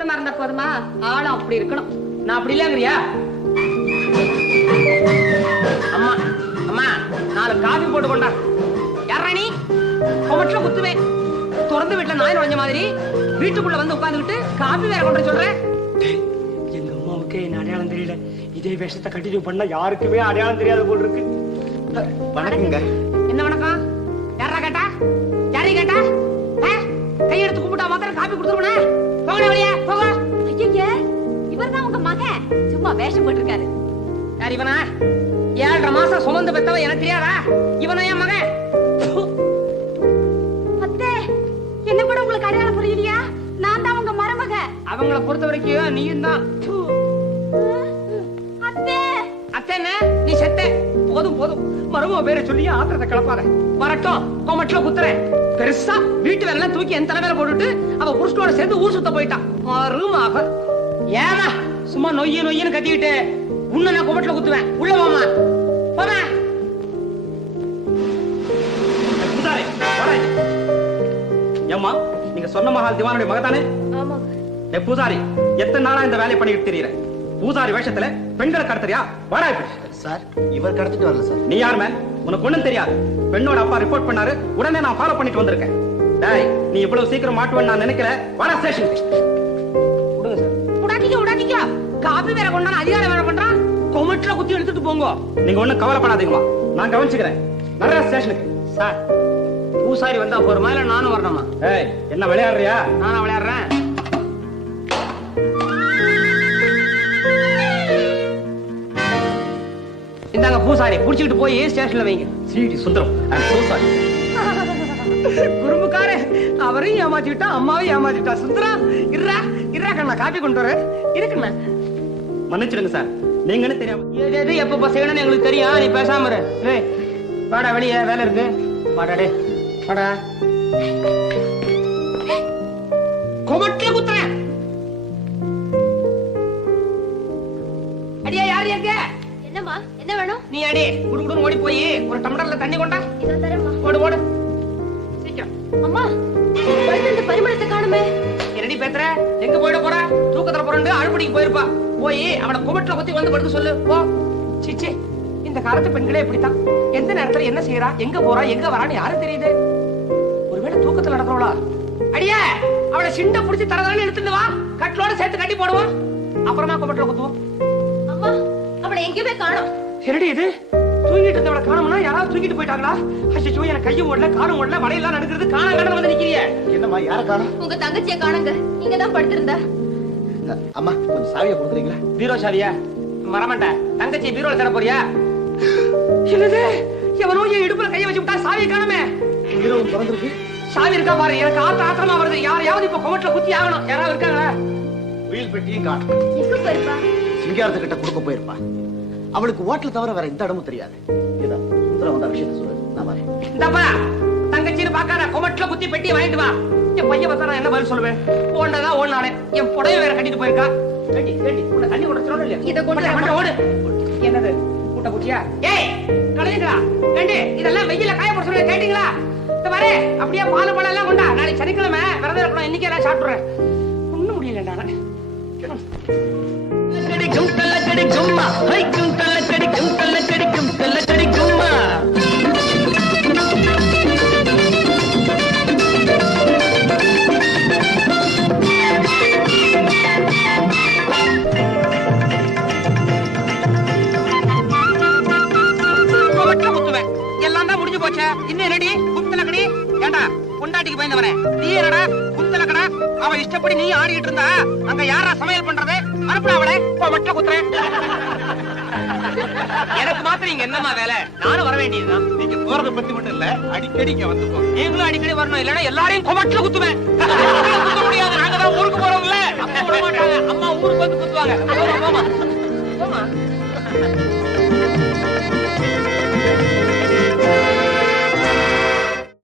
சுத்தமா இருந்தா போதுமா? ஆளும் அப்படி இருக்கணும். நான் அப்படி இல்லங்கிறியா? அம்மா அம்மா 4 காபி போட்டு கொண்டா. யாரா நீ? கொமட்டில குத்துவேன். திறந்து வீட்டுல நாய் நுழைஞ்ச மாதிரி வீட்டுக்குள்ள வந்து உட்கார்ந்துகிட்டு காபி வேற கொண்டு சொல்றேன். எங்க அம்மாவுக்கு என்ன அடையாளம் தெரியல. இதே வேஷத்தை கண்டினியூ பண்ணா யாருக்குமே அடையாளம் தெரியாத போல் இருக்கு. வணக்கங்க. என்ன வணக்கம்? யாரா கேட்டா? யாரையும் கேட்டா? கையெடுத்து கும்பிட்டா மாத்திரம் காபி கொடுத்துருவனே. போகல வழியா போக. ஐயா இவர்தான் உங்க மகன். சும்மா வேஷம் போட்டிருக்காரு. யார் இவனா? 7.5 மாசம் சுமந்து பெத்தவ எனக்கு தெரியாதா? இவனா என் மகன்? அத்தே என்ன கூட உங்களுக்கு அடையாளம் புரியலையா? நான் தான் உங்க மருமக. அவங்கள பொறுத்த வரைக்கும் நீயும் தான். அத்தே அத்தேன்னு நீ செத்த. போதும் போதும், மருமக பேரை சொல்லி ஆத்திரத்தை கிளப்பாத. வரட்டும், கோமட்டில குத்துறேன். பெருசா வீட்டு வேலை தூக்கி என் தலைமையில போட்டுட்டு அவ புருஷனோட சேர்ந்து ஊர் சுத்த போயிட்டான். மருமக ஏமா சும்மா நொய்யு நொய்யுன்னு கத்திக்கிட்டு உன்ன நான் கோமட்டில குத்துவேன். உள்ள வாமா போமா. ஏம்மா, நீங்க சொன்ன மகால் திவானுடைய மகதானே? ஆமா. பூசாரி, எத்தனை நாளா இந்த வேலையை பண்ணிட்டு தெரியற? பூசாரி வேஷத்துல பெண்களை கடத்துறியா? வாடா இப்படி. சார், இவர் கடத்திட்டு வரல சார். நீ யார் மேன்? உனக்கு ஒண்ணும் தெரியாது. பெண்ணோட அப்பா ரிப்போர்ட் பண்ணாரு, உடனே நான் ஃபாலோ பண்ணிட்டு வந்திருக்கேன். டேய், நீ இவ்வளவு சீக்கிரம் மாட்டுவேன்னு நான் நினைக்கல. வாடா ஸ்டேஷன். விடுங்க சார். உடாட்டிக்க காபி வேற கொண்டான அதிகாரம் வேற பண்றான். கோமட்டில குத்தி எடுத்துட்டு போங்க. நீங்க ஒண்ணும் கவலைப்படாதீங்கம்மா, நான் கவனிச்சுக்கிறேன். நிறைய ஸ்டேஷனுக்கு. சார், பூசாரி வந்தா போறமா இல்ல நானும் வரணுமா? ஏய், என்ன விளையாடுறியா? நானும் விளையாடுறேன். இந்தாங்க பூசாரி, புடிச்சுக்கிட்டு போய் ஸ்டேஷன்ல வைங்க. C D Sundaram, I am so sorry. குறும்புக்காரே, அவரையும் ஏமாத்திட்டா, அம்மாவையும் ஏமாத்திட்டா. சுந்தரா, இருடா கண்ணா, காப்பி கொண்டு வர இருக்குண்ணா. மன்னிச்சிடுங்க சார், நீங்கன்னு தெரியாம. எது எப்ப செய்யணும்னு எங்களுக்கு தெரியும். நீ பேசாம இரு. ஏய், வாடா வெளியே, வேலை இருக்கு. வாடா டே, வாடா. கோமட்டில குத்துறேன். அடியா, யார் இருக்க? என்னம்மா, என்ன வேணும்? நீ அடி குடுகுடுன்னு ஓடி போய் ஒரு டம்ளர்ல தண்ணி கொண்டா. இதோ தரேம்மா. ஓடு சீக்கிரம். அம்மா, இந்த பரிமளத்தை காணுமே. என்னடி பேத்துற? எங்க போயிட போறா? தூக்கத்துல புரண்டு அழுபடிக்கு போயிருப்பா. போய் அவனை குமட்டில குத்தி வந்து படுத்து சொல்லு போ. சிச்சி, இந்த காலத்து பெண்களே இப்படித்தான். எந்த நேரத்துல என்ன செய்யறா, எங்க போறா, எங்க வரான்னு யாரும் தெரியுது? ஒருவேளை தூக்கத்துல நடக்கிறவளா? அடியே, அவளை சிண்ட புடிச்சு தரதானே எடுத்துட்டு வா. கட்டிலோட சேர்த்து கட்டி போடுவோம். அப்புறமா குமட்டில குத்துவோம். அம்மா, அவளை எங்கேயுமே காணோம். என்னடி இது? தூங்கிட்டு இருந்தவளை காணோம்னா யாராவது தூக்கிட்டு போயிட்டாங்களா? அச்சோ, எனக்கு கையும் ஓடல, காலும் ஓடல, வடையெல்லாம் நடக்கிறது. காணா கடன வந்து நிக்கிறியே. என்னம்மா, யார காணோம்? உங்க தங்கச்சியை காணுங்க. இங்க தான் படுத்திருந்தா. அம்மா, கொஞ்சம் சாவியை கொடுக்குறீங்களா? பீரோ சாவியா? வரமாட்ட. தங்கச்சி பீரோல தர போறியா? என்னது? எவனோ என் இடுப்புல கைய வச்சு விட்டா, சாவியை காணுமே. பீரோ திறந்திருக்கு. சாவி இருக்கா பாரு. எனக்கு ஆத்திரமா வருது. யாரையாவது இப்ப கொமட்டில குத்தி ஆகணும். யாராவது இருக்காங்களா? வீல் பெட்டியும் காணும். எங்க போயிருப்பா? சிங்காரத்துக்கிட்ட கொடுக்க போயிருப்பா. அவளுக்கு ஓட்டல தவிர வேற எந்த இடமும் தெரியாது. இதா சுந்தரம் வந்த விஷயத்தை சொல்லு, நான் வரேன். இந்தப்பா, தங்கச்சின்னு பாக்காத, கொமட்டில குத்தி பெட்டியை வாங்கிட்டு வா. என் பையன் பார்த்தா நான் என்ன பதில் சொல்லுவேன்? ஓண்டதான் ஓடினாலே. என் புடவை வேற கட்டிட்டு போயிருக்கா. உன்னை தண்ணி கொடுத்துறோம் இல்லையா? இதை கொண்டு ஓடு. என்னது கூட்ட குட்டியா? ஏய், கலையுங்களா? இதெல்லாம் வெயில காய போட சொல்ல கேட்டீங்களா? இந்த பாரு, அப்படியே பால் பழம் எல்லாம் கொண்டா. நாளைக்கு சனிக்கிழமை விரதம் இருக்கணும். இன்னைக்கு எல்லாம் சாப்பிடுறேன். ஒண்ணும் முடியல நானு. கடிக்கும் கல்ல கடிக்கும்மா, ஹைக்கும் கல்ல கடிக்கும் கல்ல கடிக்கும் கல்ல கடிக்கும்மா. எல்லாம் தான் முடிஞ்சு போச்சே. இன்னும் என்னடி குத்தல கடி? ஏண்டா பொண்டாட்டிக்கு பயந்தவனே, நீ என்னடா குத்தல கடா? அவ இஷ்டப்படி நீ ஆடிட்டு இருந்தா அங்க யாரா சமையல் பண்றது? அனுப்புடா அவளை. மட்ட குத்துறேன். எனக்கு மாத்திரம் இங்க என்னமா வேலை? நானும் வர வேண்டியதுதான். நீங்க போறத பத்தி மட்டும் இல்ல, அடிக்கடி இங்க வந்து போ. நீங்களும் அடிக்கடி வரணும். இல்லன்னா எல்லாரையும் கொமட்டில குத்துவேன். குத்த முடியாது. நாங்க தான் ஊருக்கு போறோம்ல. அப்பா விட மாட்டாங்க. அம்மா ஊருக்கு வந்து குத்துவாங்க. போமா போமா போமா.